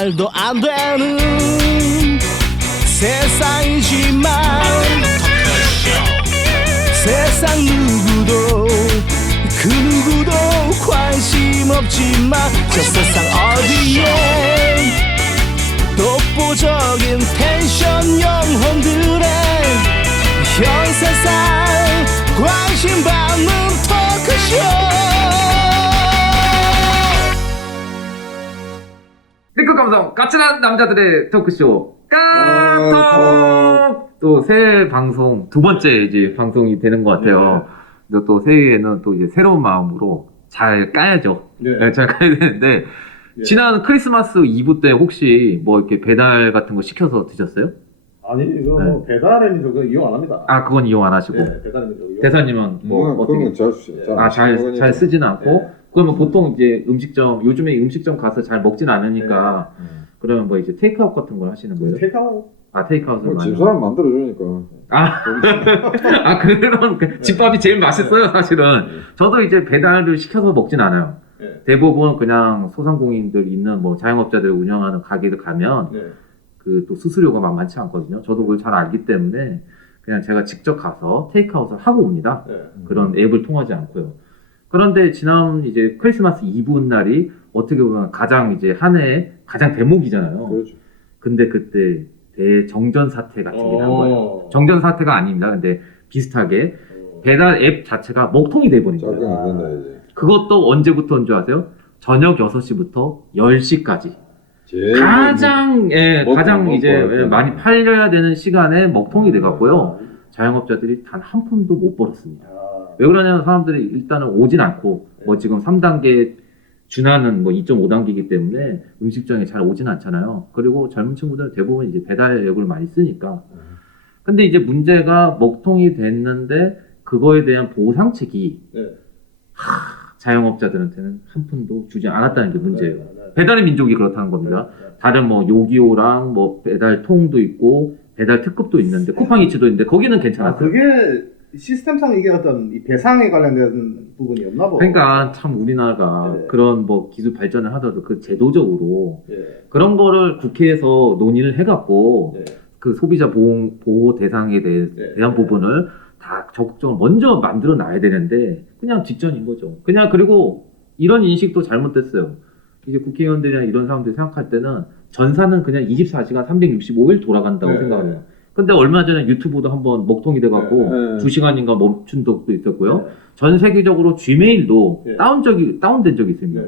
말도 안 되는 세상이지만 세상 누구도 그 누구도 관심 없지만 저 세상 어디에 독보적인 텐션 영혼들의 현 세상 관심 받는 토크쇼. 링크 감성 까칠한 남자들의 토크쇼 까톡. 또 새해 방송 두 번째 이제 방송이 되는 것 같아요. 근데 또 새해에는 또 이제 새로운 마음으로 잘 까야죠. 네, 잘 까야 되는데 지난 크리스마스 이브 때 혹시 뭐 이렇게 배달 같은 거 시켜서 드셨어요? 아니 이거 배달의 민족은 이용 안 합니다. 아 그건 이용 안 하시고. 배달의 민족 이용. 대사님은 뭐 어떻게? 잘 쓰지는 않고. 그러면 보통 이제 음식점 요즘에 음식점 가서 잘 먹진 않으니까 그러면 뭐 이제 테이크아웃 같은 걸 하시는 거예요? 테이크아웃. 아 테이크아웃을 많이. 집사람 만들어주니까. 그런 집밥이 제일 맛있어요 사실은. 저도 이제 배달을 시켜서 먹진 않아요. 대부분 그냥 소상공인들 있는 뭐 자영업자들 운영하는 가게들 가면 그 또 수수료가 만만치 않거든요. 저도 그걸 잘 알기 때문에 그냥 제가 직접 가서 테이크아웃을 하고 옵니다. 그런 앱을 통하지 않고요. 그런데 지난 이제 크리스마스 이브 날이 어떻게 보면 가장 이제 한 해의 가장 대목이잖아요. 그렇죠. 근데 그때 대정전 사태 같은 게 난 거예요. 정전 사태가 아닙니다. 근데 비슷하게 배달 앱 자체가 먹통이 돼버린 거예요. 작동 안 된다 이제. 그것도 언제부터인 줄 아세요? 저녁 6시부터 10시까지. 가장 이제 많이 팔려야 되는 시간에 먹통이 돼갖고요. 자영업자들이 단 한 푼도 못 벌었습니다. 왜 그러냐면 사람들이 일단은 오진 않고 뭐 지금 3단계 준하는 뭐 2.5단계이기 때문에 음식점에 잘 오진 않잖아요. 그리고 젊은 친구들 대부분 이제 배달 앱을 많이 쓰니까. 근데 이제 문제가 먹통이 됐는데 그거에 대한 보상책이 자영업자들한테는 한 푼도 주지 않았다는 게 문제예요. 배달의 민족이 그렇다는 겁니다. 다른 뭐 요기요랑 뭐 배달 통도 있고 배달 특급도 있는데 쿠팡이츠도 있는데 거기는 괜찮았어요. 그게 시스템상 이게 어떤 이 배상에 관련된 부분이 없나 봐. 그러니까 참 우리나라가 그런 뭐 기술 발전을 하더라도 그 제도적으로 그런 거를 국회에서 논의를 해갖고 그 소비자 보호 대상에 대한 부분을 다 적극적으로 먼저 만들어 놔야 되는데 그냥 뒷전인 거죠. 그냥 그리고 이런 인식도 잘못됐어요. 이제 국회의원들이나 이런 사람들이 생각할 때는 전사는 그냥 24시간 365일 돌아간다고 생각해요. 근데 얼마 전에 유튜브도 한번 먹통이 돼갖고 2시간인가 멈춘 적도 있었고요. 전 세계적으로 Gmail도 다운된 적이 있습니다.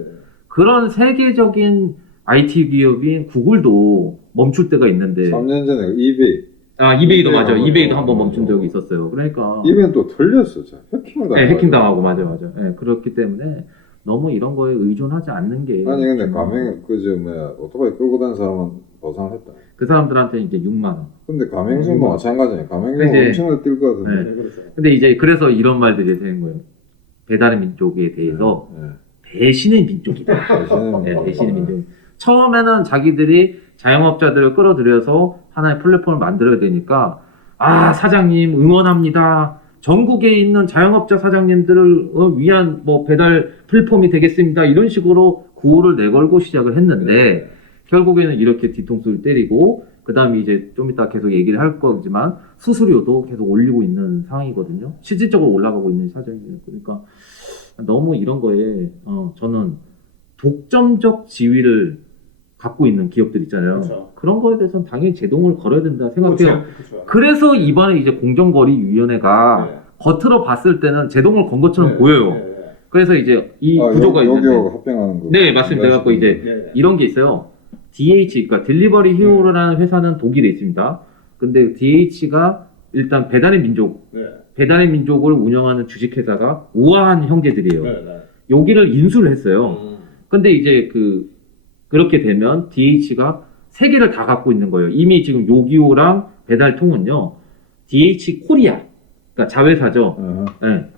그런 세계적인 IT 기업인 구글도 멈출 때가 있는데 3년 전에 이베이. 이베이도 맞아. 이베이도 한번 멈춘 적이 있었어요. 그러니까 이베이는 또 털렸어. 해킹당하고 맞아. 그렇기 때문에 너무 이런 거에 의존하지 않는 게. 아니 근데 오토바이 끌고 다니는 사람은 보상했다. 그 사람들한테 이제 6만 원. 근데 가맹점도 마찬가지네. 가맹점 엄청나게 뛸 것 같은데. 근데 이제 그래서 이런 말들이 되는 거예요. 배달의 민족에 대해서 배신의 민족이다. 배신의 민족. 처음에는 자기들이 자영업자들을 끌어들여서 하나의 플랫폼을 만들어야 되니까 사장님 응원합니다. 전국에 있는 자영업자 사장님들을 위한 뭐 배달 플랫폼이 되겠습니다. 이런 식으로 구호를 내걸고 시작을 했는데 결국에는 이렇게 뒤통수를 때리고 그 다음에 이제 좀 이따 계속 얘기를 할 거지만 수수료도 계속 올리고 있는 상황이거든요. 실질적으로 올라가고 있는 사정이에요. 그러니까 너무 이런 거에 저는 독점적 지위를 갖고 있는 기업들 있잖아요. 그런 거에 대해서는 당연히 제동을 걸어야 된다 생각해요. 그래서 이번에 이제 공정거래위원회가 겉으로 봤을 때는 제동을 건 것처럼 보여요. 그래서 이제 이 구조가 있는데 합병하는 거. 네, 맞습니다. 그래서 이제 이런 게 있어요. DH, 그러니까 딜리버리 히어로라는 회사는 독일에 있습니다. 근데 DH가 일단 배달의 민족을 운영하는 주식회사가 우아한 형제들이에요. 여기를 인수를 했어요. 근데 이제 그렇게 되면 DH가 세 개를 다 갖고 있는 거예요. 이미 지금 요기요랑 배달통은요, DH 코리아, 그러니까 자회사죠.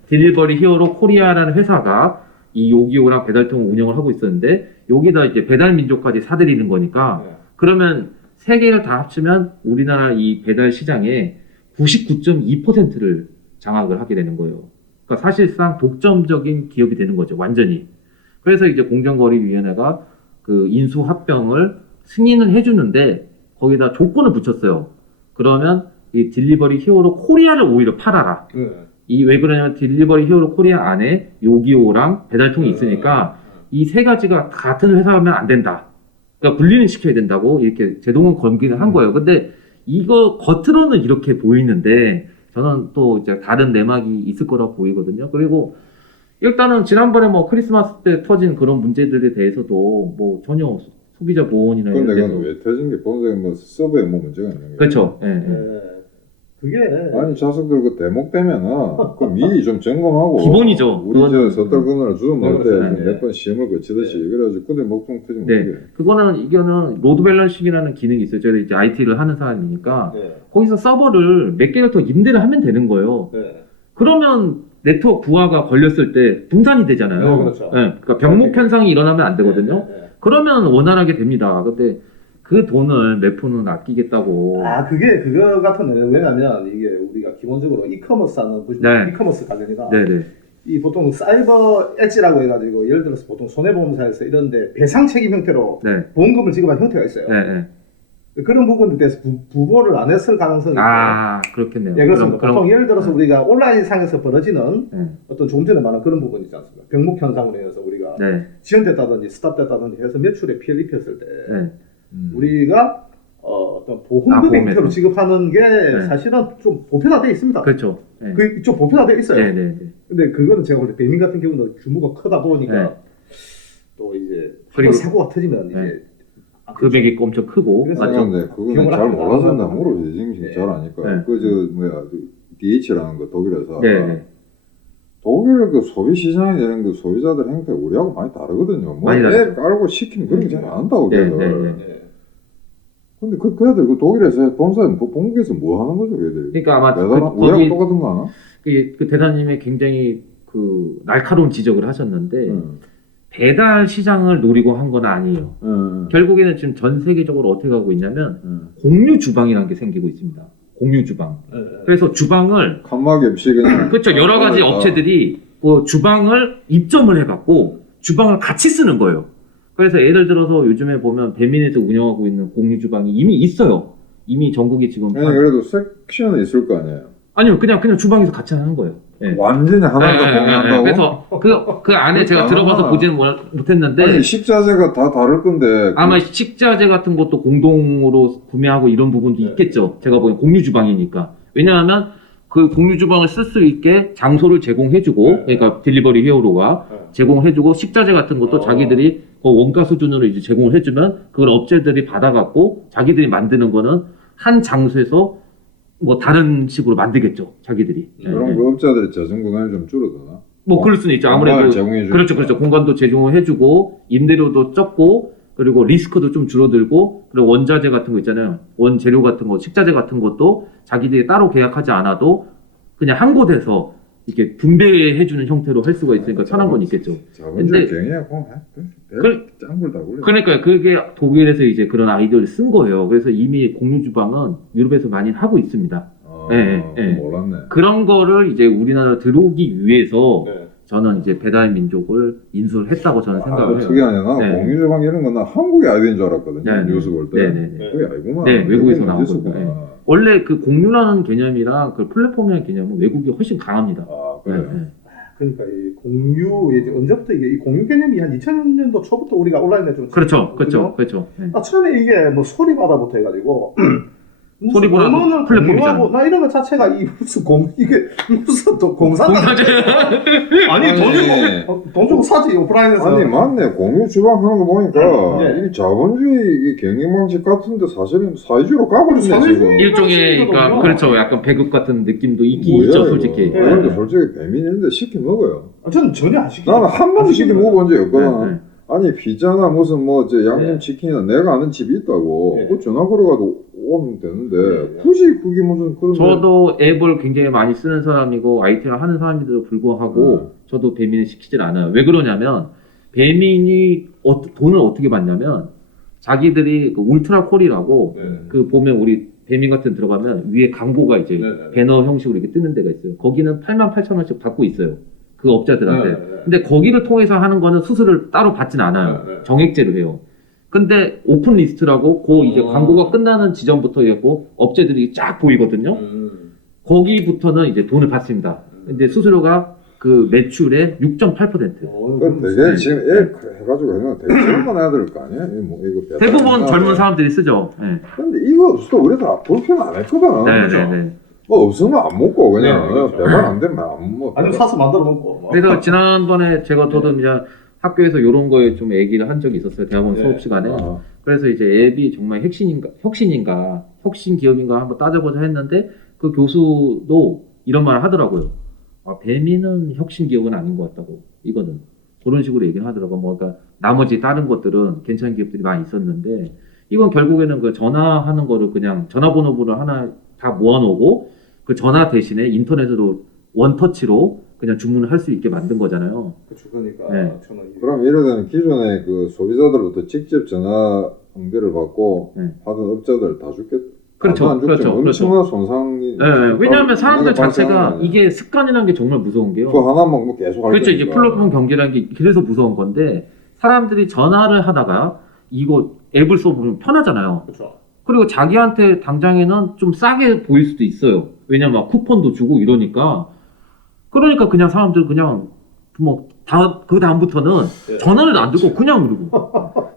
딜리버리 히어로 코리아라는 회사가 이 요기요랑 배달통을 운영을 하고 있었는데, 여기다 이제 배달민족까지 사들이는 거니까, 그러면 세 개를 다 합치면 우리나라 이 배달 시장의 99.2%를 장악을 하게 되는 거예요. 그러니까 사실상 독점적인 기업이 되는 거죠, 완전히. 그래서 이제 공정거래위원회가 그 인수합병을 승인을 해주는데 거기다 조건을 붙였어요. 그러면 이 딜리버리 히어로 코리아를 오히려 팔아라. 네. 이 왜 그러냐면 딜리버리 히어로 코리아 안에 요기요랑 배달통이 있으니까 이 세 가지가 같은 회사면 안 된다. 그러니까 분리는 시켜야 된다고 이렇게 제동은 걸기는 한 거예요. 근데 이거 겉으로는 이렇게 보이는데 저는 또 이제 다른 내막이 있을 거라고 보이거든요. 그리고 일단은 지난번에 뭐 크리스마스 때 터진 그런 문제들에 대해서도 뭐 전혀 소비자 보호원이나 이런 근데 데서 그건 왜 터진 게 본색에 뭐 서버에 뭐 문제가 있는 거야. 그렇죠. 예, 예. 네. 그게 아니 자석들 그 대목되면은 그 미리 좀 점검하고 기본이죠. 우리 저 그건- 서떨건을 주름 네, 넣을 그렇죠. 때 네. 몇 번 시험을 거치듯이 그래가지고 그때 목통 터지면 네. 어떡해. 그거는 이거는 로드 밸런싱이라는 기능이 있어요. 저희 이제 IT를 하는 사람이니까 네. 거기서 서버를 몇 개를 더 임대를 하면 되는 거예요. 네. 그러면 네트워크 부하가 걸렸을 때 분산이 되잖아요. 네, 그렇죠. 그러니까 병목 현상이 일어나면 안 되거든요. 네, 네. 그러면 원활하게 됩니다. 근데 그 돈을 몇 푼은 아끼겠다고. 아, 그게 그거 같은 애는 왜냐면 이게 우리가 기본적으로 이커머스 하는 네. 이커머스 관련이가 네네. 이 보통 사이버 엣지라고 해가지고 예를 들어서 보통 손해보험사에서 이런데 배상 책임 형태로 네. 보험금을 지급한 형태가 있어요. 네. 그런 부분에 대해서 부보를 안 했을 가능성이 있고. 아, 그렇겠네요. 예, 그렇습니다. 그럼- 보통 예를 들어서 우리가 온라인 상에서 벌어지는 네. 어떤 좀 전에 말한 그런 부분이 있지 않습니까? 병목 현상으로 인해서 우리가 네. 지연됐다든지 스탑됐다든지 해서 매출에 피해를 입혔을 때 네. 우리가 어떤 보험금 보험에서. 형태로 지급하는 게 네. 사실은 좀 보편화되어 있습니다. 그렇죠. 네. 좀 보편화되어 있어요. 네네네. 근데 그거는 제가 볼 때 배민 같은 경우는 규모가 크다 보니까 네. 또 이제 그리고- 사고가 터지면 네. 이제 금액이 엄청 크고. 그래서 맞죠? 근데 그거는 기억을 잘 하고 몰라서 나 나가고. 모르지 지금 네. 잘 아니까 네. 그저 뭐야 DH라는 거 독일에서 네네. 독일 그 소비 시장에 되는 그 소비자들 행태 우리하고 많이 다르거든요. 뭐 많이 앱 다르죠. 깔고 시키면 그런 게 잘 안 한다고 네, 걔들. 네, 네. 예. 근데 그 애들 그 독일에서 본사에 본국에서 뭐 하는 거죠, 걔들? 그러니까 아마 매달 그, 우리하고 거기 똑같은 거 하나? 그 대사님이 굉장히 그 날카로운 지적을 하셨는데 배달 시장을 노리고 한 건 아니에요. 결국에는 지금 전 세계적으로 어떻게 가고 있냐면 공유 주방이라는 게 생기고 있습니다. 공유 주방. 예, 예. 그래서 주방을 칸막이 없이 그냥 그렇죠. 여러 가지 다. 업체들이 그 주방을 입점을 해갖고 주방을 같이 쓰는 거예요. 그래서 예를 들어서 요즘에 보면 배민에서 운영하고 있는 공유 주방이 이미 있어요. 이미 전국에 지금 아니 그래도 섹션은 있을 거 아니에요. 아니요, 그냥 주방에서 같이 하는 거예요. 예. 완전히 하나도 공유한다고? 그래서 그 안에 제가 들어가서 보지는 못했는데 아니 식자재가 다 다를 건데 아마 식자재 같은 것도 공동으로 구매하고 이런 부분도 네. 있겠죠. 제가 보기엔 공유 주방이니까. 왜냐하면 그 공유 주방을 쓸 수 있게 장소를 제공해주고, 네. 그러니까 딜리버리 히어로가 네. 제공해주고 식자재 같은 것도 어. 자기들이 그 원가 수준으로 이제 제공을 해주면 그걸 업체들이 받아갖고 자기들이 만드는 거는 한 장소에서 뭐 다른 식으로 만들겠죠. 자기들이. 그럼 그 업자들이 재정 부담이 좀 줄어드나? 뭐 그럴 수는 있죠. 공간을 아무래도 제공해 그렇죠. 공간도 제공을 해주고 임대료도 적고 그리고 리스크도 좀 줄어들고 그리고 원자재 같은 거 있잖아요. 원재료 같은 거, 식자재 같은 것도 자기들이 따로 계약하지 않아도 그냥 한 곳에서 이렇게 분배해주는 형태로 할 수가 있으니까 편한 건 있겠죠. 자본주의 근데- 경이야, 그- 짱굴 다 굴려. 그러니까 그게 독일에서 이제 그런 아이디어를 쓴 거예요. 그래서 이미 공유 주방은 유럽에서 많이 하고 있습니다. 네. 몰랐네. 그런 거를 이제 우리나라 들어오기 위해서 네. 저는 이제 배달 민족을 인수를 했다고 저는 생각을 해요. 특이하네. 나 네. 공유주방 이런 건 나 한국의 아이디어인 줄 알았거든요. 네, 네. 뉴스 볼 때. 네네네. 그게 아니구만. 네, 외국에서 외국은 나온 있었구나. 거죠. 원래 그 공유라는 개념이랑 그 플랫폼이라는 개념은 외국이 훨씬 강합니다. 아, 네, 그래. 네. 그러니까 이 공유 이제 언제부터 이게 이 공유 개념이 한 2000년도 초부터 우리가 온라인에 좀 그렇죠. 그죠? 네. 처음에 이게 뭐 소리바다부터 해가지고 소리보다도 공무원을 플랫폼이잖아. 공유하고 나 이런 거 자체가 이 무슨 이게 무슨 또 공사다 아니 돈 주고 사지 오프라인에서 아니 맞네. 공유주방 하는 거 보니까 네. 이 자본주의 이 경영 방식 같은데 사실은 사회주의로 가고 있네 사회주의. 지금. 일종의 그러니까 그렇죠. 그렇죠. 약간 배급 같은 느낌도 있긴 뭐야, 있죠, 이거. 솔직히. 네. 그런데 솔직히 배민인데 시켜 먹어요. 저는 전혀 안 시키죠. 나는 한 번도 시켜 먹어본 적이 없거든. 네. 아니 피자나 무슨 뭐 저 양념 네. 치킨이나 내가 아는 집이 있다고 네. 그 전화 걸어가도 오면 되는데 네. 굳이 그게 무슨 그런 저도 앱을 굉장히 많이 쓰는 사람이고 IT를 하는 사람인데도 불구하고 저도 배민을 시키질 않아요. 왜 그러냐면 배민이 돈을 어떻게 받냐면 자기들이 그 울트라 콜이라고 네. 그 보면 우리 배민 같은 데 들어가면 위에 광고가 이제 네. 배너 형식으로 이렇게 뜨는 데가 있어요. 거기는 88,000원씩 받고 있어요. 그 업자들한테. 네. 근데 거기를 통해서 하는 거는 수수료를 따로 받진 않아요. 네. 정액제로 해요. 근데 오픈 리스트라고 그 이제 광고가 끝나는 지점부터 있고 업체들이 쫙 보이거든요. 거기부터는 이제 돈을 받습니다. 근데 수수료가 그 매출의 6.8%. 그 되게 지금 애 해가지고 하는 되게 젊은 애들 거 아니야? 이거 대부분 젊은 사람들이 쓰죠. 네. 근데 이거 없어도 우리 다 불편 안 했거든. 네, 그죠? 네, 네. 뭐 없으면 안 먹고 그냥 네, 그렇죠. 배달 안 되면 안 먹어. 아니면 사서 만들어 먹고. 뭐. 그래서 지난번에 저도 이제 학교에서 이런 거에 좀 얘기를 한 적이 있었어요. 대학원 네. 수업 시간에. 아, 그래서 이제 앱이 정말 혁신 기업인가 한번 따져보자 했는데 그 교수도 이런 말을 하더라고요. 배민은 혁신 기업은 아닌 것 같다고. 이거는 그런 식으로 얘기를 하더라고. 뭐 그러니까 나머지 다른 것들은 괜찮은 기업들이 많이 있었는데 이건 결국에는 그 전화하는 거를 그냥 전화번호를 하나 다 모아놓고 그 전화 대신에 인터넷으로 원터치로 그냥 주문을 할 수 있게 만든 거잖아요. 그렇죠. 그러니까 네. 저는 그럼 이러면 기존에 그 소비자들로부터 직접 전화 응대를 받고 네. 하던 업자들 다 죽겠. 그렇죠, 안 죽죠. 그렇죠, 엄청난 손상이. 네, 왜냐하면 사람들 자체가 발생하는 거예요. 이게 습관이라는 게 정말 무서운 게요. 그거 하나만 뭐 계속 할 그렇죠. 이제 거니까. 플랫폼 경제라는 게 그래서 무서운 건데 사람들이 전화를 하다가 이거 앱을 써보면 편하잖아요. 그렇죠. 그리고 자기한테 당장에는 좀 싸게 보일 수도 있어요. 왜냐면 막 쿠폰도 주고 이러니까. 그러니까 그냥 사람들 그냥 뭐 그 다음부터는 예. 전화를 안 듣고 그냥 누르고.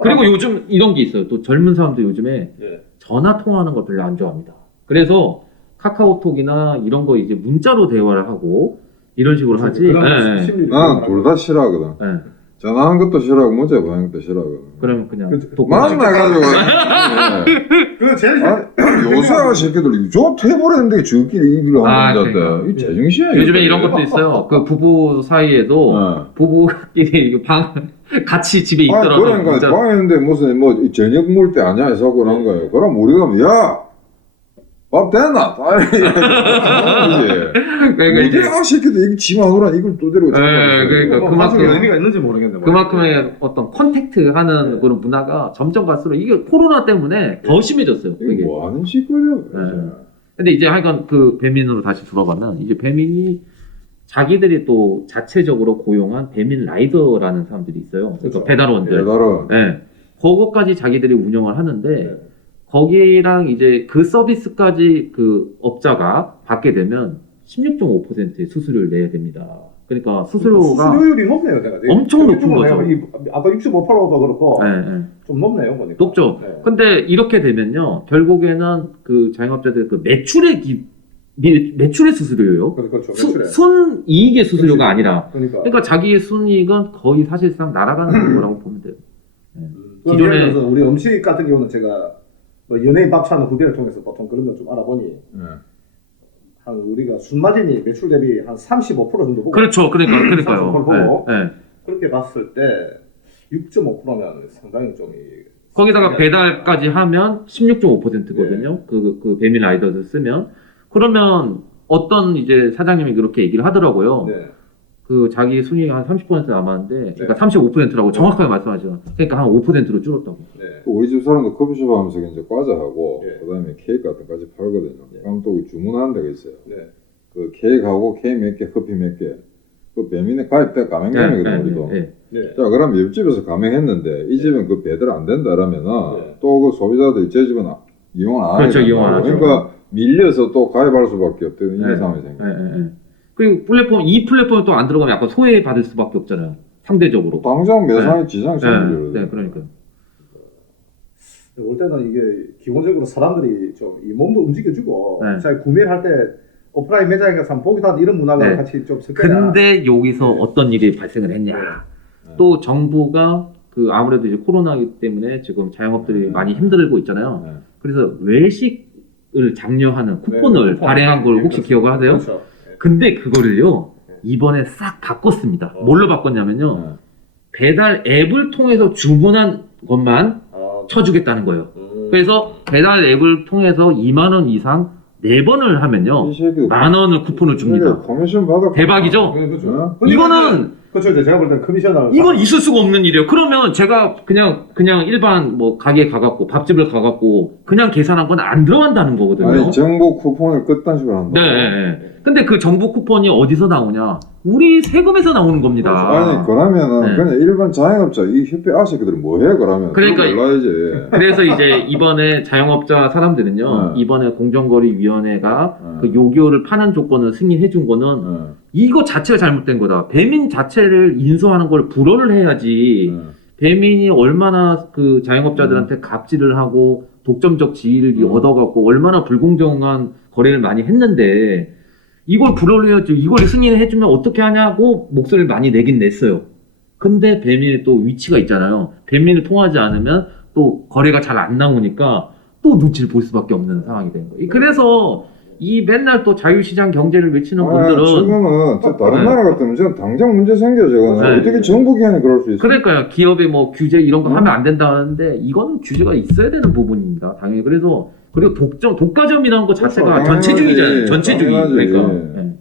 그리고 요즘 이런 게 있어요. 또 젊은 사람들 요즘에 예. 전화 통화하는 걸 별로 안 좋아합니다. 그래서 카카오톡이나 이런 거 이제 문자로 대화를 하고 이런 식으로 하지. 그런 예, 예. 심리를 난 둘 다 싫어하거든. 예. 전화하는 것도 싫어하고 문자 보내는 것도 싫어하거든. 그러면 그냥 그치. 만나가지고 그 제일 요새 새끼들 저 해버렸는데 저끼리 얘기를 아, 하는 그러니까. 건데 이 제정신이야. 요즘에 이런 것도 있어요. 그 부부 사이에도 어. 부부끼리 이거 같이 집에 아, 있더라도 그러니까 문자- 방에 있는데 무슨 뭐 저녁 먹을 때 아니야 해서 그런 거예요. 그럼 우리가 야 밥 됐나? 그러니까 이제 어디 새끼들 이거 지마누라 이걸 또 데리고 그러니까 뭐 그만큼- 가족의 의미가 있는지 모르겠네. 그만큼의 어떤 컨택트하는 그런 문화가 점점 갈수록 이게 코로나 때문에 더 심해졌어요. 이거 이게. 뭐 하는 짓거리야? 네. 근데 이제 하여간 그 배민으로 다시 돌아가면 이제 배민이 자기들이 또 자체적으로 고용한 배민 라이더라는 사람들이 있어요. 그러니까 그렇죠. 배달원들. 배달은 네. 그거까지 자기들이 운영을 하는데 네. 거기랑 이제 그 서비스까지 그 업자가 받게 되면 16.5%의 수수료를 내야 됩니다. 그러니까 수수료가 수수료율이 높네요, 내가. 엄청 높은 이쪽은 거죠. 내가 아까 65%도 그렇고 네, 네. 좀 높네요, 보니까. 높죠. 네. 근데 이렇게 되면요, 결국에는 그 자영업자들 그 매출의 수수료예요. 그렇죠. 매출에. 순이익의 수수료가 그렇지. 아니라. 그러니까. 그러니까 자기의 순이익은 거의 사실상 날아가는 거라고 보면 돼요. 기존에 기존에 우리 음식 같은 경우는 제가 뭐 연예인 밥차는 후배를 통해서 보통 그런 거 좀 알아보니 네. 한 우리가 순마진이 매출 대비 한 35% 정도 보고 그렇죠. 그러니까요. 30% 보고 네, 네. 그렇게 봤을 때 6.5%면 상당히 좀 거기다가 배달까지 하면 16.5%거든요. 그 배민 라이더를 쓰면. 그러면 어떤 이제 사장님이 그렇게 얘기를 하더라고요. 네. 그 자기 순위가 한 30% 남았는데, 그러니까 35%라고 정확하게 말씀하죠. 그러니까 한 5%로 줄었다고. 네. 우리 집 사람도 커피숍 하면서 이제 과자하고 예. 그다음에 케이크 같은 거 같이 팔거든요. 예. 그럼 또 주문하는 데가 있어요. 네. 그 케이크하고 케이크 몇 개, 커피 몇 개. 그 배민에 가입돼 가맹점이거든 우리도. 네. 네. 자, 그럼 옆집에서 가맹했는데 이 집은 그 배달 안 된다 그러면은 네. 또 그 소비자들이 저 집은 이용을 안 그렇죠, 하니까. 이용 안 하죠. 그러니까 밀려서 또 가입할 수밖에 없다는 네. 이 상황이 생겨. 네. 그리고 이 플랫폼에 또 안 들어가면 약간 소외받을 수밖에 없잖아요. 상대적으로. 당장 매상에 지장이 생기죠. 네, 그러니까. 올 때는 이게 기본적으로 사람들이 좀 이 몸도 움직여주고 네. 자기 구매를 할 때 오프라인 매장에 가서 한번 보기도 하는 이런 문화가 네. 같이 좀 섞여야. 근데 여기서 네. 어떤 일이 발생을 했냐. 네. 또 정부가 그 아무래도 이제 코로나이기 때문에 지금 자영업들이 네. 많이 힘들고 있잖아요. 네. 그래서 외식을 장려하는 쿠폰을 쿠폰. 발행한 걸 혹시 그렇죠. 기억을 하세요? 그렇죠. 네. 근데 그거를요, 네. 이번에 싹 바꿨습니다. 어. 뭘로 바꿨냐면요, 네. 배달 앱을 통해서 주문한 것만 쳐주겠다는 거예요. 그래서 배달 앱을 통해서 2만원 이상 4번을 하면요, 이 새끼들 10,000원을 쿠폰을 줍니다. 커미션 받아. 대박이죠? 그렇죠. 어? 근데 이거는 그렇죠. 이제 제가 볼 때는 커미셔너 이건 있을 수가 없는 일이에요. 그러면 제가 그냥 일반 뭐 가게 가갖고 밥집을 가갖고 그냥 계산한 건 안 들어간다는 거거든요. 아니 정보 쿠폰을 그딴 식으로 한다. 네. 근데 그 정부 쿠폰이 어디서 나오냐? 우리 세금에서 나오는 겁니다. 아니 그러면은 네. 그냥 일반 자영업자 이 협회 아저씨들은 뭐해 그러면? 그러니까 몰라야지. 그래서 이제 이번에 자영업자 사람들은요, 네. 이번에 공정거래위원회가 네. 그 요기요를 파는 조건을 승인해 준 거는 이거 자체가 잘못된 거다. 배민 자체를 인수하는 걸 불허를 해야지. 배민이 얼마나 그 자영업자들한테 갑질을 하고 독점적 지위를 얻어갖고 얼마나 불공정한 거래를 많이 했는데 이걸 불허를 해야지. 이걸 승인해주면 어떻게 하냐고 목소리를 많이 내긴 냈어요. 근데 배민이 또 위치가 있잖아요. 배민을 통하지 않으면 또 거래가 잘 안 나오니까 또 눈치를 볼 수밖에 없는 상황이 된 거예요. 그래서 이 맨날 또 자유시장 경제를 외치는 분들은 지금은 저 다른 네. 나라 같으면 지금 당장 문제 생겨 저거는 네. 어떻게 정부 기관이 그럴 수 있어? 그러니까요. 기업의 뭐 규제 이런 거 하면 안 된다 하는데 이건 규제가 있어야 되는 부분입니다. 당연히. 그래서 그리고 독과점이라는 거 자체가 그렇죠. 전체주의잖아요. 전체주의. 당연하지. 그러니까. 네.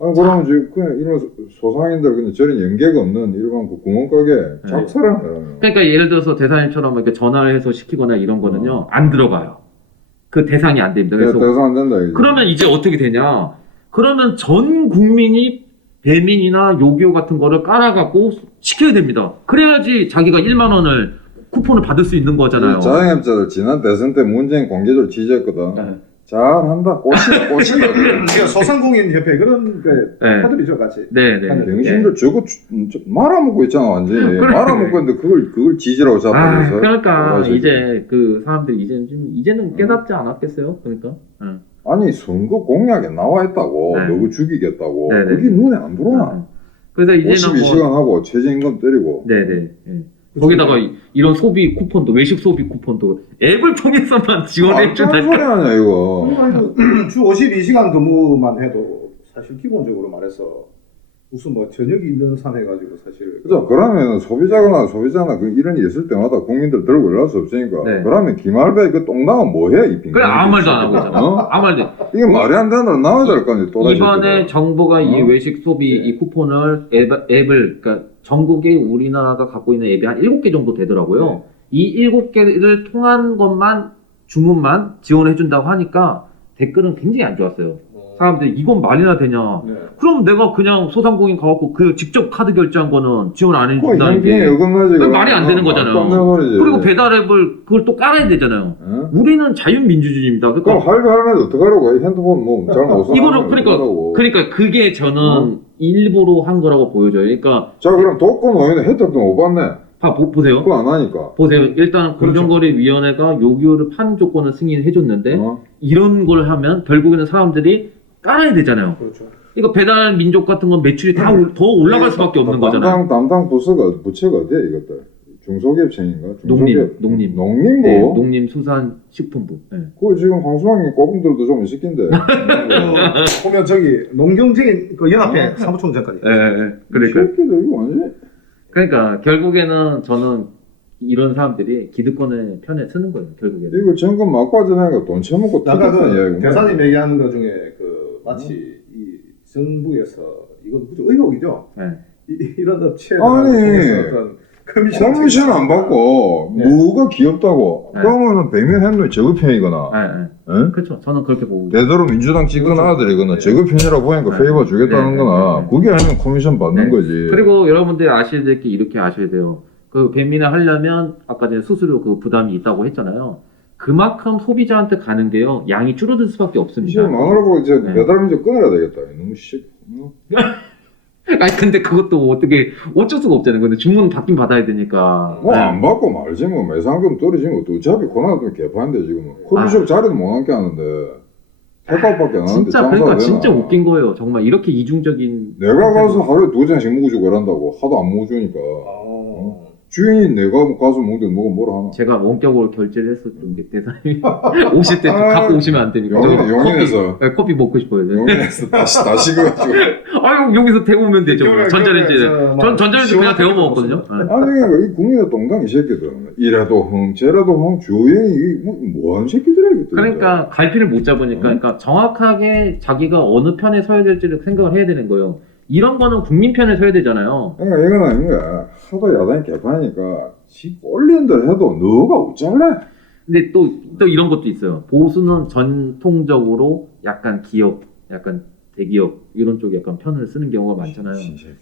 아니 그러면 지금 그냥 이런 소상인들 근데 저런 연계가 없는 일반 그 구멍가게 작살을 내요. 그러니까 예를 들어서 대사님처럼 이렇게 전화를 해서 시키거나 이런 거는요. 안 들어가요. 그 대상이 안 됩니다. 그래서 대사 안 된다 이제. 그러면 이제 어떻게 되냐? 그러면 전 국민이 배민이나 요기요 같은 거를 깔아갖고 시켜야 됩니다. 그래야지 자기가 1만 원을 쿠폰을 받을 수 있는 거잖아요. 이 자영업자들 지난 대선 때 문재인 공개적으로 지지했거든. 네. 잘한다. 꼬시다. 이게 소상공인 협회 그런 그 네. 파들이죠, 같이. 네네. 병신들 저거 말아먹고 있잖아 완전히. 말아먹고 있는데 그걸 지지라고 잡아서. 그러니까 이제 그 사람들이 이제는 깨닫지 않았겠어요. 그러니까. 응. 아니 선거 공약에 나와 있다고 네. 누구 죽이겠다고 네네. 그게 눈에 안 들어오나? 그래서 이제는 52시간 하고 최저임금 때리고. 네네. 예. 거기다가 이런 소비 쿠폰도 외식 소비 쿠폰도 앱을 통해서만 지원해 아, 준다니까. 소리 하냐 이거. 주 52시간 근무만 해도 사실 기본적으로 말해서 무슨 뭐 저녁이 있는 산 해가지고 사실 그죠? 그러면 소비자나 그 이런 일 있을 때마다 국민들 들고 일어날 수 없으니까. 네. 그러면 김할배 그 똥당은 뭐해 이 빙. 그래 아무 말도 안 하고 있잖아. 아무 말도. 이게 말이 안 되는 날 나와야 될 거 아니야 또. 이번에 정부가 이 어? 외식 소비 이 쿠폰을 앱을 그러니까 전국에 우리나라가 갖고 있는 앱이 한 7개 정도 되더라고요. 이 7개를 통한 것만 주문만 지원해 준다고 하니까 댓글은 굉장히 안 좋았어요. 사람들이 이건 말이나 되냐. 네. 그럼 내가 그냥 소상공인 가갖고 그 직접 카드 결제한 거는 지원 안 그 해준다는 현금이 게 어긋나지. 그건 말이 안 되는 거잖아요. 말도 안 되는 소리지. 그리고 배달 앱을 그걸 또 깔아야 되잖아요. 어? 우리는 자유민주주의입니다. 그럼 그러니까 할배할매도 어떡하라고 핸드폰 뭐 잘못 써. 이거를 그러니까 그게 저는 일부러 한 거라고 보여져요. 그러니까 자 그럼 독거 노인은 혜택도 못 받네. 보세요. 그거 안 하니까. 보세요. 일단 그렇죠. 공정거래위원회가 요기요를 파는 조건을 승인해줬는데 어? 이런 걸 하면 결국에는 사람들이 깔아야 되잖아요. 그렇죠. 그러니까 배달 민족 같은 건 매출이 더 올라갈 수밖에 없는 거잖아요. 담당 부처가 어디야 이것들? 중소기업청인가? 농림. 농림부? 네, 농림수산식품부. 네. 그거 지금 황수왕이 꼽은들도 좀 시킨데. 보면 저기 농경적인 그 연합회 사무총장까지. 새끼들 이거 완전. 그러니까 결국에는 저는 이런 사람들이 기득권의 편에 서는 거예요. 결국에는. 이거 정권 막바지니까 돈 처먹고 아까 튀겼다는 그 이야기구나. 대사님 얘기하는 것 중에 그 마치 이 정부에서 이건 무슨 의혹이죠. 네. 이런 업체를 아니, 통해서 어떤 커미션 안 받고 네. 뭐가 귀엽다고 네. 그러면은 백면 행동이 저급형이거나 네. 그렇죠. 저는 그렇게 보고. 대대로 민주당 찍은 그렇죠. 아들이거나 네. 저급형이라고 보니까 네. 페이버 주겠다는 네. 거나 네. 그게 아니면 커미션 받는 네. 거지. 그리고 여러분들이 아셔야 될 게 이렇게 아셔야 돼요. 그 배민을 하려면 아까 전에 수수료 그 부담이 있다고 했잖아요. 그만큼 소비자한테 가는 게요. 양이 줄어들 수밖에 없습니다. 이제 망하라고 이제 네. 배달 민족 끊어야 되겠다. 너무 씨. 아니 근데 그것도 어떻게 어쩔 수가 없잖아요. 근데 주문 받긴 받아야 되니까. 뭐 네. 안 받고 말지 뭐 매상금 떨어지면 또 어차피 코로나 때문에 개판인데 지금은 커피숍 자리도 못 앉게 하는데 택값밖에 안 하는데 진짜 장사가 그러니까 되나? 진짜 웃긴 거예요. 정말 이렇게 이중적인. 내가 가서 하루에 2잔씩 먹어주고 그런다고 하도 안 먹어주니까 주인이 내가 가서 먹는데 뭐가 뭐라 하나. 제가 원격으로 결제를 했었던 게 대단히 오실 때 좀 아, 갖고 오시면 안 됩니까? 용인에서 커피, 커피 먹고 싶어요. 네. 용인에서 다시 그가지고 아유 여기서 데우면 되죠. 전자레인지. 전 전자레인지 그냥 데워 먹었거든요. 네. 아니 이 국민의 동당 이 새끼들 이래도 흥 저래도 흥 조용히 뭐하는 새끼들이야 이것들. 그러니까 갈피를 못 잡으니까 그러니까 정확하게 자기가 어느 편에 서야 될지를 생각을 해야 되는 거예요. 이런 거는 국민 편에 서야 되잖아요. 그러니까 이거는 이거 하도 야당이 개판이니까 지 꼴린 대로 해도 너가 어쩔래? 근데 또 이런 것도 있어요. 보수는 전통적으로 약간 기업, 약간 대기업 이런 쪽에 약간 편을 쓰는 경우가 많잖아요.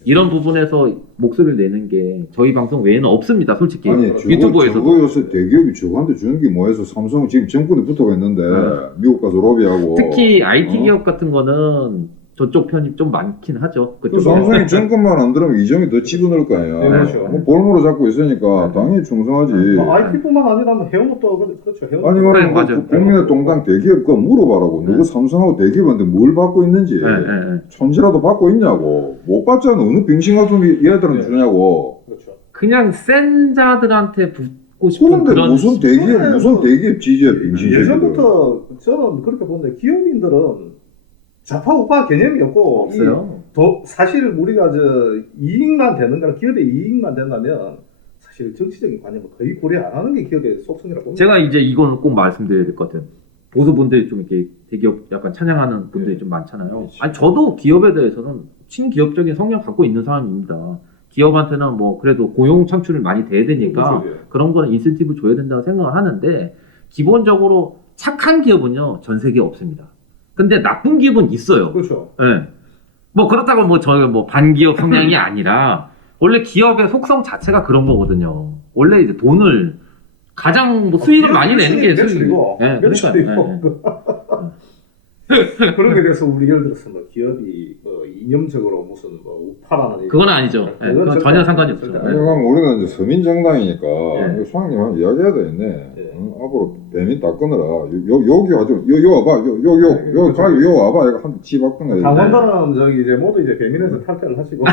이런 부분에서 목소리를 내는 게 저희 방송 외에는 없습니다. 솔직히 아니 유튜브에서도. 저거 요새 대기업이 저거한테 주는 게 뭐해서 삼성은 지금 정권에 붙어가 있는데 미국 가서 로비하고 특히 IT 기업 같은 거는 저쪽 편이 좀 많긴 하죠. 그 그쪽에. 삼성이 정권만 안 들으면 이정이 더 집어넣을 거 아니야. 네, 그렇죠. 뭐 볼모로 잡고 있으니까 당연히 충성하지. 뭐 IT뿐만 아니라 뭐 해운업도 그렇죠. 해운업. 아니 그래, 말하면 맞아요. 국민의 동당 대기업 그거 물어봐라고. 네. 누구 삼성하고 대기업한테 뭘 받고 있는지 네, 네, 네. 천지라도 받고 있냐고. 못 받잖아. 어느 빙신 같은 게 얘들한테 네. 주냐고. 그렇죠. 그냥 센 자들한테 붙고 싶은 그런데 그런 무슨 대기업 그래, 무슨 뭐, 대기업 지지야 빙신 새끼들. 예전부터 저는 그렇게 보는데 기업인들은 좌파 우파 개념이 없고 없어요. 더 사실 우리가 이익만 되는 거라 기업의 이익만 된다면 사실 정치적인 관념은 거의 고려 안 하는 게 기업의 속성이라고 봅니다. 제가 이제 이거는 꼭 말씀드려야 될 것 같아요. 보수분들이 좀 이렇게 대기업 약간 찬양하는 분들이 좀 많잖아요. 아니 저도 기업에 대해서는 친기업적인 성향 갖고 있는 사람입니다. 기업한테는 뭐 그래도 고용 창출을 많이 돼야 되니까 그렇죠, 예. 그런 거는 인센티브 줘야 된다고 생각을 하는데 기본적으로 착한 기업은요 전 세계에 없습니다. 근데 나쁜 기업은 있어요. 그렇죠. 예. 뭐 그렇다고 뭐 저희가 뭐 반기업 성향이 아니라 원래 기업의 속성 자체가 그런 거거든요. 원래 이제 돈을 가장 뭐 수익을 많이 내는 게 매출이고 예, 매출이고 그러니까, 그렇게 돼서 우리 예를 들어서 뭐 기업이 이념적으로 무슨 뭐 우파라는 그건 아니죠. 예, 그건 전혀 상관이 없죠. 절대 예. 아니, 그럼 우리는 이제 서민 정당이니까 예. 수학님하고 이야기해야 되겠네. 예. 앞으로 대민 다 끊어라. 여기 아주 요 와봐. 요 와봐. 이거 한 집박끊어야 강원도는 저기 이제 모두 이제 배민에서 탈퇴를 하시고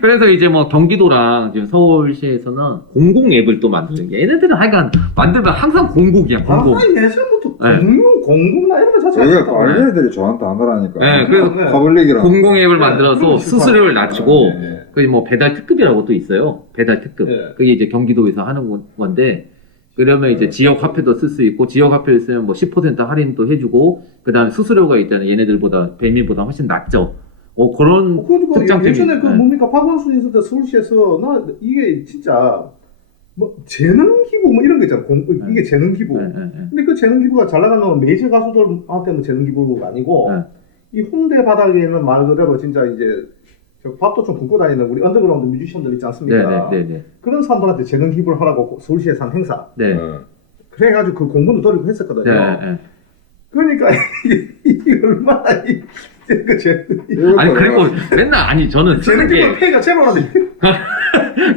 그래서 이제 뭐 경기도랑 지금 서울시에서는 공공 앱을 또 만드는 게 얘네들은 하여간 만들면 항상 공공이야. 공공. 예전부터 네. 공공나 이런 거 자체가 이게 있었다고. 빨리 애들이 저한테 하느라니까. 네, 그래서 네. 퍼블릭이랑 공공 앱을 네, 만들어서 그런 수수료를 식으로 낮추고 네, 네. 그게 뭐 배달 특급이라고 또 있어요. 배달 특급. 네. 그게 이제 경기도에서 하는 건데 그러면 이제 지역 화폐도 쓸 수 있고 지역 화폐를 쓰면 뭐 10% 할인도 해주고 그다음에 수수료가 있잖아요. 얘네들보다 배민보다 훨씬 낮죠. 그런 그리고 특장점이 예전에 그 네. 뭡니까 박원순 있을 때 서울시에서 나 이게 진짜 뭐 재능 기부 뭐 이런 거 있잖아. 이게 재능 기부. 네, 네, 네. 근데 그 재능 기부가 잘 나가는 메이저 가수들한테 뭐 재능 기부가 아니고 네. 이 홍대 바닥에는 말 그대로 진짜 이제 저 밥도 좀 굶고 다니는 우리 언더그라운드 뮤지션들 있지 않습니까? 네. 그런 사람들한테 재능 기부를 하라고 서울시에서 한 행사. 네. 그래가지고 그 공문도 돌리고 했었거든요. 네. 그러니까 이게 얼마나 그 재능 아니 그리고 맨날 아니 저는 쓰는 게 기부 페이가 제로라는데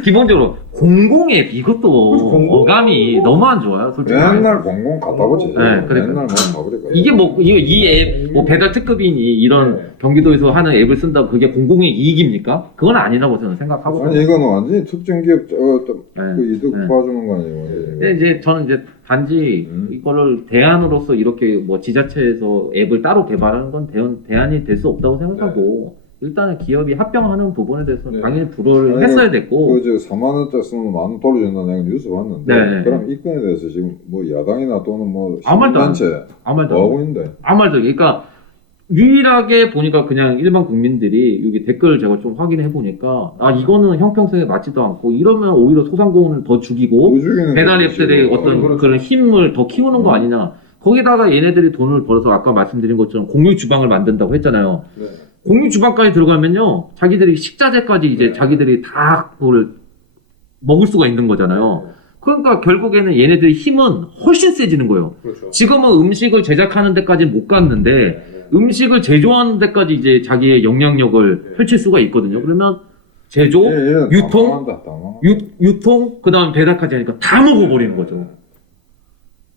기본적으로 공공앱 이것도 그렇죠, 공공. 어감이 너무 안 좋아요. 솔직히. 맨날 공공 갖다 붙지. 네, 그러니까. 맨날 뭐 가버릴까. 이게 뭐 이 앱 뭐 배달 특급이니 이런 네. 경기도에서 하는 앱을 쓴다고 그게 공공의 이익입니까? 그건 아니라고 저는 생각하거든요. 아니 이거는 완전히 특정 기업 네. 그 이득 네. 봐주는 거 아니에요. 근데 이제 저는 이제 단지 이거를 대안으로서 이렇게 뭐 지자체에서 앱을 따로 개발하는 건 대안이 될 수 없다고 생각하고 일단은 기업이 합병하는 부분에 대해서 는 네. 당연히 불허를 아니, 했어야 됐고 그저 3만 원짜리 쓰면 만 원 돌려준다 내가 뉴스 봤는데 네. 그럼 이 건에 대해서 지금 뭐 야당이나 또는 뭐 아무 말도 안 시민단체 아무 말도 뭐 안 하고 있는데 아무 말도 그러니까 유일하게 보니까 그냥 일반 국민들이 여기 댓글 제가 좀 확인해 보니까 아 이거는 형평성에 맞지도 않고 이러면 오히려 소상공인을 더 죽이고 또 죽이는 배달 거지, 앱들의 지금. 어떤 그렇죠. 그런 힘을 더 키우는 거 아니냐. 거기다가 얘네들이 돈을 벌어서 아까 말씀드린 것처럼 공유 주방을 만든다고 했잖아요. 네. 공유 주방까지 들어가면요, 자기들이 식자재까지 이제 자기들이 다 그걸 먹을 수가 있는 거잖아요. 그러니까 결국에는 얘네들의 힘은 훨씬 세지는 거예요. 그렇죠. 지금은 음식을 제작하는 데까지 못 갔는데 음식을 제조하는 데까지 이제 자기의 영향력을 펼칠 수가 있거든요. 그러면 제조, 얘는 유통, 당황한다. 유통, 그 다음 배달까지 하니까 다 먹어버리는 거죠.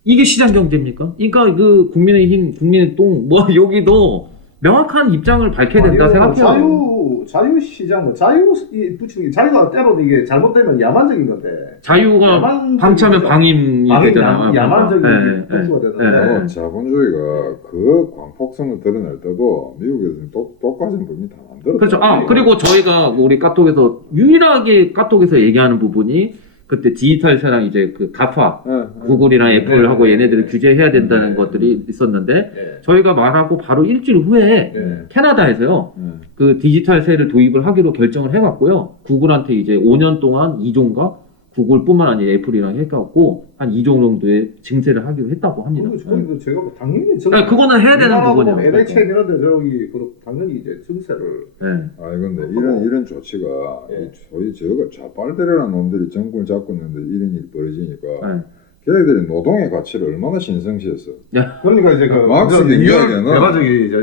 이게 시장 경제입니까? 그러니까 그 국민의힘, 국민의 똥, 뭐 여기도 명확한 입장을 밝혀야 된다 생각해요. 자유시장, 뭐 자유 붙이는 게 자유가 때로도 이게 잘못되면 야만적인 건데. 자유가 야만적인 방치하면 거죠. 방임이 되잖아요. 야만적인 네, 풍수가 네, 되는데. 네. 자본주의가 그 광폭성을 드러낼 때도 미국에서는 똑같은 법이 다 만들었다. 그렇죠. 아, 그리고 저희가 우리 카톡에서 유일하게 카톡에서 얘기하는 부분이 그때 디지털세랑 이제 그 가파 네. 구글이랑 애플하고 네. 얘네들을 규제해야 된다는 네. 것들이 있었는데 네. 저희가 말하고 바로 일주일 후에 네. 캐나다에서요 그 디지털세를 도입을 하기로 결정을 해갖고요 구글한테 이제 5년 동안 2조인가 구글뿐만 아니라 애플이랑 해갖고 한 2조 정도의 증세를 하기로 했다고 합니다. 저는 제가 당연히 네, 그거는 해야 되는 부분이에요. NHN 이런데 저기 당연히 이제 증세를 네. 아니 근데 이런 조치가 예. 저희 저거 좌빨대라는 놈들이 정권을 잡고 있는데 이런 일이 벌어지니까 네. 걔네들이 노동의 가치를 얼마나 신성시했어. 그러니까 이제 그 막스 경제학에는 대가적이 이제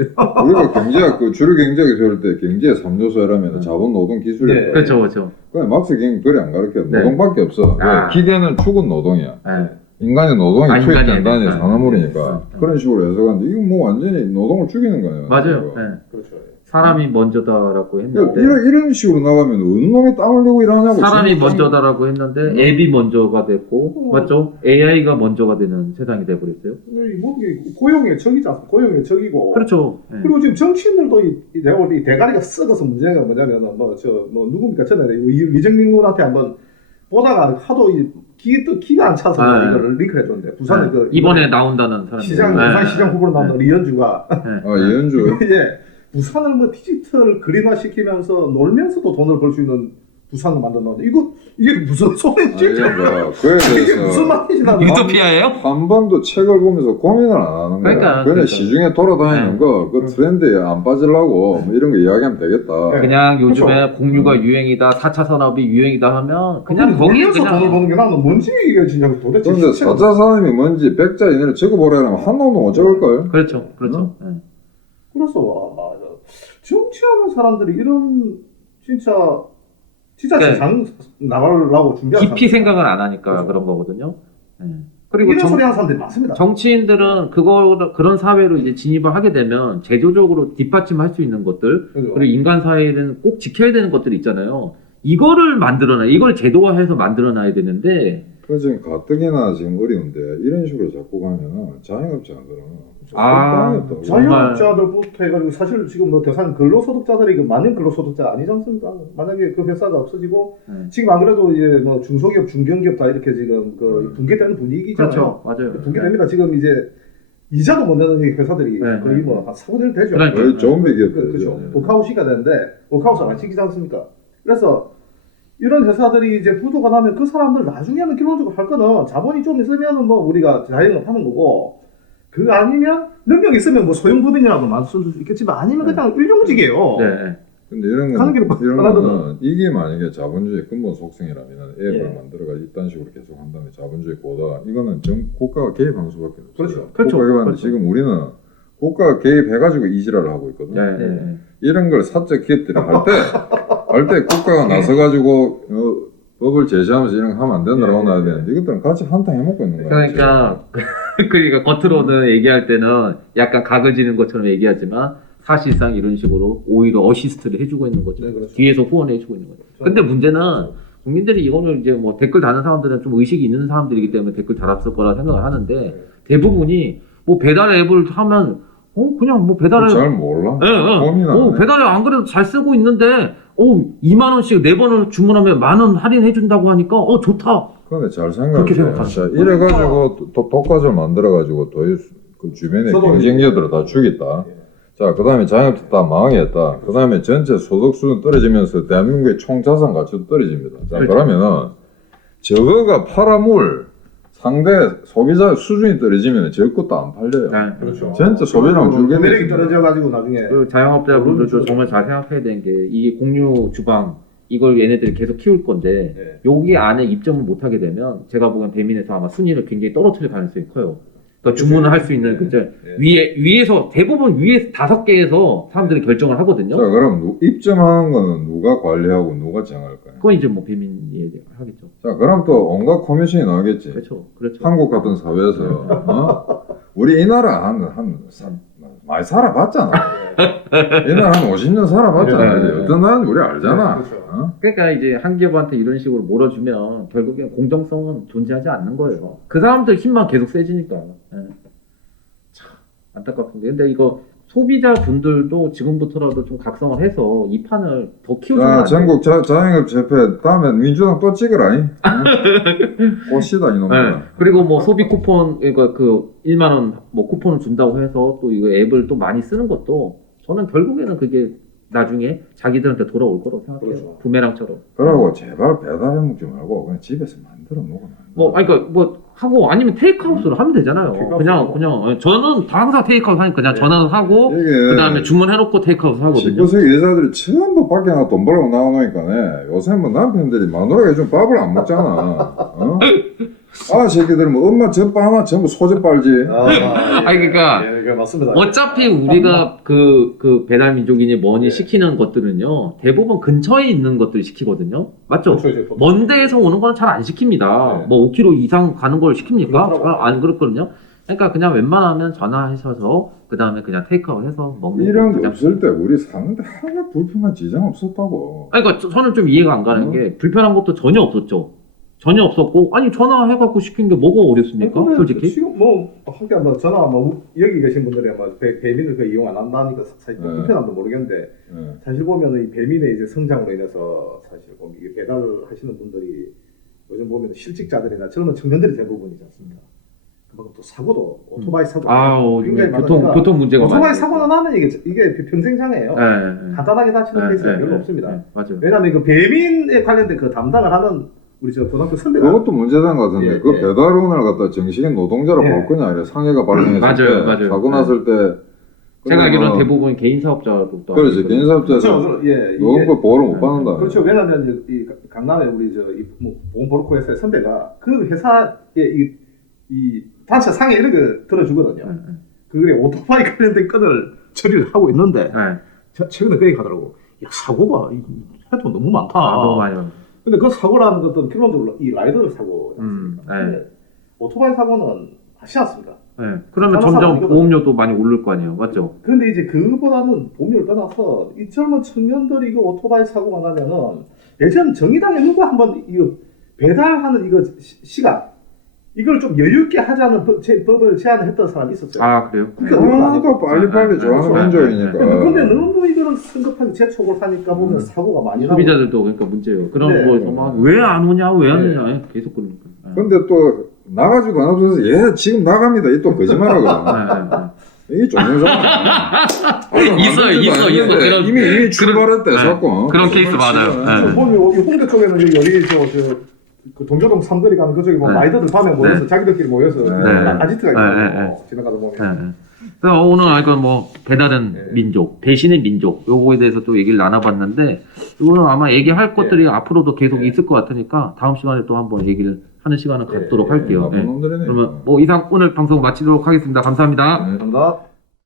우리가 경제학 그 주류 경제학에 배울 때 경제 3요소라면 자본 노동 기술이 네. 그렇죠, 그렇죠. 그냥 막스 경제 그래 안 가르쳐. 네. 노동밖에 없어. 아. 왜? 기대는 축은 노동이야. 네. 인간의 노동이 아, 투입 인간이 단단히 아니니까. 산업물이니까 그런 식으로 해석하는데 이거 뭐 완전히 노동을 죽이는 거예요. 맞아요. 이거. 네. 그렇죠. 사람이 먼저다라고 했는데 이런 식으로 나가면 어느 놈이 땀 흘리고 일하냐고. 사람이 진짜. 먼저다라고 했는데 앱이 먼저가 됐고 맞죠? AI가 먼저가 되는 세상이 돼버렸어요. 뭐 이게 고용의 적이지 않습니까? 고용의 적이고. 그렇죠. 네. 그리고 지금 정치인들도 내가 볼 때 이 대가리가 썩어서 문제가 뭐냐면은 누굽니까 전에 이정민 군한테 한번 보다가 하도 기가 안 차서 아, 이거를 링크를 해줬는데 부산에 그 이번에 나온다는 사람 부산 시장 후보로 나온다는 이현주가 아 이현주. 예, 부산을 뭐 디지털 그린화 시키면서 놀면서도 돈을 벌 수 있는 부산을 만들었는데 이게 무슨 소리지? 그러니까 그에 이게 무슨 대해서 말이지 나는. 유토피아예요? 한 번도 책을 보면서 고민을 안 하는 거야. 그러니까, 그냥 그러니까. 시중에 돌아다니는 네. 거, 그 트렌드에 안 빠지려고 뭐 이런 거 이야기하면 되겠다. 네. 그냥 요즘에 그렇죠. 공유가 유행이다, 4차 산업이 유행이다 하면 그냥 거기에 거기에 놀면서 돈을 그냥 버는 게 나는 뭔지 이게 진짜 도대체 그런데 실체가 4차 산업이 뭔지 백자 이내로 적어보라 하면 한 놈도 못 적을걸? 그렇죠, 그렇죠. 네. 그래서 정치하는 사람들이 이런 진짜 그러니까 세상 나가려고 준비하는 깊이 사람들. 생각을 안 하니까 그렇죠. 그런 거거든요. 네. 그리고 이런 소리 하는 사람들이 많습니다. 정치인들은 그런 사회로 이제 진입을 하게 되면 제도적으로 뒷받침할 수 있는 것들, 그죠? 그리고 인간 사회는 꼭 지켜야 되는 것들이 있잖아요. 이거를 이걸 제도화해서 만들어놔야 되는데, 그 지금 가뜩이나 지금 어려운데 이런 식으로 자꾸 가면 자영업자들은 아, 자영업자들부터 해가지고 사실 지금 뭐 대상 근로소득자들이 많은 근로소득자 아니지 않습니까? 만약에 그 회사가 없어지고 네. 지금 안 그래도 이제 뭐 중소기업, 중견기업 다 이렇게 지금 그 붕괴되는 분위기잖아요. 그렇죠, 맞아요. 붕괴됩니다. 지금 이제 이자도 못 내는 회사들이 네. 거의 뭐한 4분의 1 되죠. 그러니까. 거의 좀비 기업들. 그렇죠. 워크아웃이가 되는데 워크아웃을 안 시키지 않습니까? 그래서 이런 회사들이 이제 부도가 나면 그 사람들 나중에는 기본적으로 할 거는 자본이 좀 있으면은 뭐 우리가 자영업 하는 거고 그거 아니면 능력 있으면 뭐 소형법인이라도 만들 수 있겠지만 아니면 그냥 일용직이에요. 네. 근데 이런 가는 길은 거는, 이런 편하거든. 거는 이게 만약에 자본주의 근본 속성이라면 앱을 예. 만들어가 이딴 식으로 계속 한다면 자본주의 보다 이거는 국가가 개입하는 수밖에 없어요. 그렇죠. 그렇죠. 국가가 개입하는데 그렇죠. 지금 우리는 국가가 개입해가지고 이지랄을 하고 있거든. 네, 네, 네. 이런 걸 사적 기업들이 할 때 국가가 나서가지고 법을 제시하면서 이런 거 하면 안 된다라고 예, 놔야 예. 되는데 이것들은 같이 한탕 해먹고 있는 거야. 그러니까 겉으로는 얘기할 때는 약간 각을 지는 것처럼 얘기하지만 사실상 이런 식으로 오히려 어시스트를 해주고 있는 거죠. 네, 그렇죠. 뒤에서 후원해주고 있는 거죠. 근데 문제는 국민들이 이거는 이제 뭐 댓글 다는 사람들은 좀 의식이 있는 사람들이기 때문에 댓글 달았을 거라 생각을 하는데 대부분이 뭐 배달 앱을 하면 그냥 뭐 배달 앱 잘 몰라. 예, 예. 고민하네. 배달 앱 안 그래도 잘 쓰고 있는데 2만 원씩 4번을 주문하면 10,000원 할인해 준다고 하니까 좋다. 근데 잘 그렇게 생각해. 생각하는 자, 이래가지고 독과점 만들어가지고 그 주변의 저도 경쟁자들을 다 죽였다. 자, 그 다음에 자영업자 다 망했다. 그 다음에 전체 소득 수준 떨어지면서 대한민국의 총 자산 가치도 떨어집니다. 자, 그렇죠. 그러면은 저거가 팔아물 상대 소비자 수준이 떨어지면 저 것도 안 팔려요. 네. 그렇죠. 전체 소비량 줄게 구매력이 되죠. 떨어져가지고 나중에 그 자영업자분들도 정말 잘 생각해야 되는 게 이게 공유 주방 이걸 얘네들이 계속 키울 건데 네. 여기 안에 입점을 못하게 되면 제가 보기엔 배민에서 아마 순위를 굉장히 떨어뜨릴 가능성이 커요. 그러니까 주문을 할 수 있는 네. 위에서 대부분 위에 5개에서 사람들이 결정을 하거든요. 자, 그럼 입점하는 거는 누가 관리하고 누가 정할까요? 그건 이제 뭐 배민이 하겠죠. 자, 그럼 또 온갖 커미션이 나오겠지. 그렇죠, 그렇죠. 한국 같은 사회에서 우리 이 나라 많이 살아봤잖아. 이 나라 한 50년 살아봤잖아. 네. 그지? 어떤 나라인지 우리 알잖아. 네, 그렇죠. 어? 그러니까 이제 한 기업한테 이런 식으로 몰아주면 결국엔 공정성은 존재하지 않는 거예요. 그 사람들 힘만 계속 세지니까. 예. 참 안타깝습니다. 근데 이거 소비자분들도 지금부터라도 좀 각성을 해서 이 판을 더 키워주면 자, 안 돼요? 전국 자영업협회 다음에 민주당 또 찍으라. 꽃이다 이놈들. 네. 그리고 뭐 소비 쿠폰 그러니까 그 1만 원 뭐 쿠폰을 준다고 해서 또 이거 앱을 또 많이 쓰는 것도 저는 결국에는 그게 나중에 자기들한테 돌아올 거라고 생각해요. 그렇죠. 부메랑처럼. 그러고 제발 배달해 먹지 말고 그냥 집에서 만들어 먹어. 뭐 아니 그러니까 뭐 하고 아니면 테이크아웃으로 하면 되잖아요. 그냥 저는 다 항상 테이크아웃 하니까 그냥 전화를 하고 이게 그다음에 주문해놓고 테이크아웃 하거든요. 19세기 여자들이 전부 밖에 나가 돈 벌고 나오니까네. 요새 뭐 남편들이 마누라가 요즘 밥을 안 먹잖아. 어? 아 새끼들 뭐 엄마 젖바 하나 전부 소젖 빨지. 아니, 그러니까 예, 맞습니다. 어차피 우리가 그 배달 민족이니 뭐니 네. 시키는 것들은요 대부분 근처에 있는 것들 시키거든요. 맞죠? 그렇죠, 이제 먼 데에서 오는 건 잘 안 시킵니다. 네. 뭐 5km 이상 가는 걸 시킵니까? 그렇더라고요. 잘 안 그렇거든요. 그러니까 그냥 웬만하면 전화하셔서 그 다음에 그냥 테이크아웃 해서 먹는 이런 게 그냥. 없을 때 우리 사는데 하나 불편한 지장 없었다고. 아니, 그러니까 저는 좀 이해가 안 가는 게 불편한 것도 전혀 없었죠. 전혀 없었고 아니 전화해갖고 시킨 게 뭐가 어렵습니까? 근데 솔직히. 지금 뭐 하긴 뭐 전화 뭐 여기 계신 분들이 아마 배민을 그 이용 안 한다니까 사실 네. 불편함도 모르겠는데 예. 사실 보면은 이 배민의 이제 성장으로 인해서 사실 보면 이게 배달을 하시는 분들이 요즘 보면 실직자들이나 젊은 청년들이 대부분이지 않습니까? 그만큼 또 사고도 오토바이 사고 아우 굉장히 교통 많으니까 교통 문제가 오토바이 많아요. 사고는 하면 이게 평생 장애예요. 네. 간단하게 다치는 네, 케이스가 네, 별로 네, 없습니다. 네, 맞아요. 왜냐하면 그 배민에 관련된 그 담당을 하는 우리 저 고등학교 선배가 그것도 문제된 것 같은데 예, 그 예. 배달원을 갖다 정식인 노동자로 예. 볼 거냐 아니라 상해가 발생했을 맞아요, 때 맞아요. 사고 네. 났을 때 제가 알기로는 그러면 대부분 개인 사업자도 또 그렇지 알고 개인 있거든요. 사업자에서 그렇죠. 예, 노동부 보호를 못 네. 받는다. 그렇죠. 왜냐하면 이제 이 강남에 우리 저이 보험보로코 회사의 선배가 그 회사의 이 단체 상해 이런 거 들어주거든요. 네, 그게 오토바이 관련된 건을 처리를 하고 있는데 네. 최근에 그 얘기 하더라고. 야 사고가 해도 너무 많다. 너무 많이 많아. 근데 그 사고라는 것도 기본적으로 이 라이더를 사고 않습니까? 네. 근데 오토바이 사고는 하지 않습니다. 네. 그러면 산업 점점 사고이거든요. 보험료도 많이 오를 거 아니에요, 맞죠? 근데 이제 그거보다는 보험료를 떠나서 이 젊은 청년들이 이거 오토바이 사고가 나면은 예전 정의당에 누가 한번 이거 배달하는 이거 시간 이걸 좀 여유 있게 하자는 법을 제안을 했던 사람이 있었어요. 아 그래요? 그게 얼마나 아니고. 하도 빨리빨리 좋아하는 그렇죠. 민족이니까. 근데 너무 이거를 성급하게 재촉을 하니까 보면 사고가 많이 나고. 소비자들도 그러니까 문제예요. 그런 네. 거에서 막 왜 안 오냐, 왜 안 오냐 계속 그러니까. 네. 근데 또 나가지도 안 없어서 얘 지금 나갑니다. 이 또 거짓말하거든. 네, 네. 이게 조정상. 있어. 그런- 이미 출발했대 네. 사건. 그런 케이스 많아요. 네. 보면 여기 홍대 쪽에는 여기 그 동교동 삼거리 가는 그쪽에 뭐 네. 라이더들 밤에 모여서 자기들끼리 모여서 네. 아지트가 있거든요. 네. 지나가다 보면. 네. 그래서 오늘 이건 뭐 배달은 네. 민족, 배신의 민족 요거에 대해서 또 얘기를 나눠봤는데 이거는 아마 얘기할 것들이 앞으로도 계속 네. 있을 것 같으니까 다음 시간에 또 한번 얘기를 하는 시간을 갖도록 네. 할게요. 나쁜 네. 놈들이네. 그러면 뭐 이상 오늘 방송 마치도록 하겠습니다. 감사합니다. 네. 감사합니다.